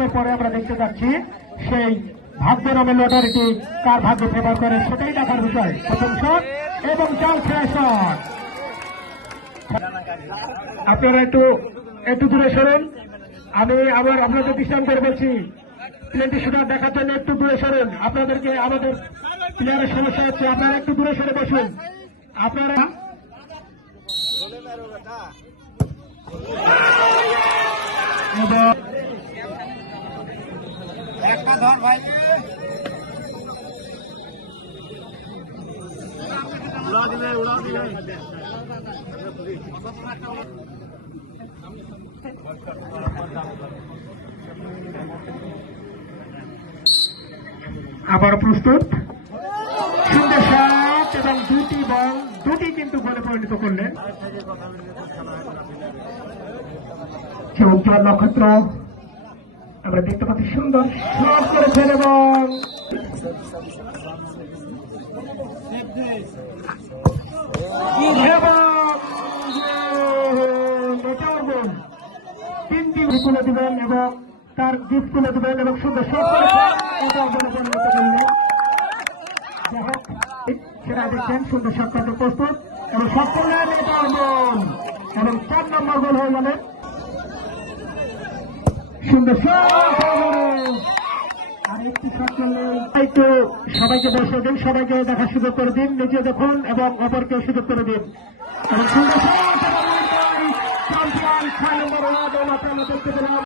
বছরের পরে আমরা দেখতে যাচ্ছি সেই ভাগ্য নামের লটারিটি কার ভাগ্য ফেভার করে সেটাই দেখার বিষয়। প্রথম শট এবং চাল খেলা শট। আপনারা একটু দূরে সরুন। আমি আবার আপনাদের দৃষ্টান্ত করে বলছি, প্লেনটি শুটার দেখার জন্য একটু দূরে সরুন। আপনাদেরকে আমাদের প্লেয়ারের সমস্যা হচ্ছে, আপনারা একটু দূরে সরে বসুন। আপনারা একটা ধর ভাই, উড়া দিলে আবার প্রস্তুত, সুন্দর শট এবং দুটি বল দুটি কিন্তু গোলে পরিণত করলেন। সে উজ্জ্বল নক্ষত্র আমরা দেখতে পাচ্ছি সুন্দর শট করেছেন এবং তিনটি তুলে দিবেন এবং তার গিফট তুলে দিবেন এবং সুন্দর শট করেছেন, এটাও গোলে পরিণত করলেন। যাই হোক, সেটা দেখছেন সুন্দর শট করতে প্রস্তুত এবং শট করলেন, এটাও গোল এবং 4 নম্বর গোল হয়ে গেলেন। সুন্দর শট আর একটি শট করলেন। একটু সবাইকে বসে দিন, সবাইকে দেখার সুযোগ করে দিন, নিজে দেখুন এবং অপরকে সুযোগ করে দিন এবং সুন্দর শট এবং চ্যাম্পিয়ন 6 নম্বর ওয়ার্ড আমরা দেখতে পেলাম।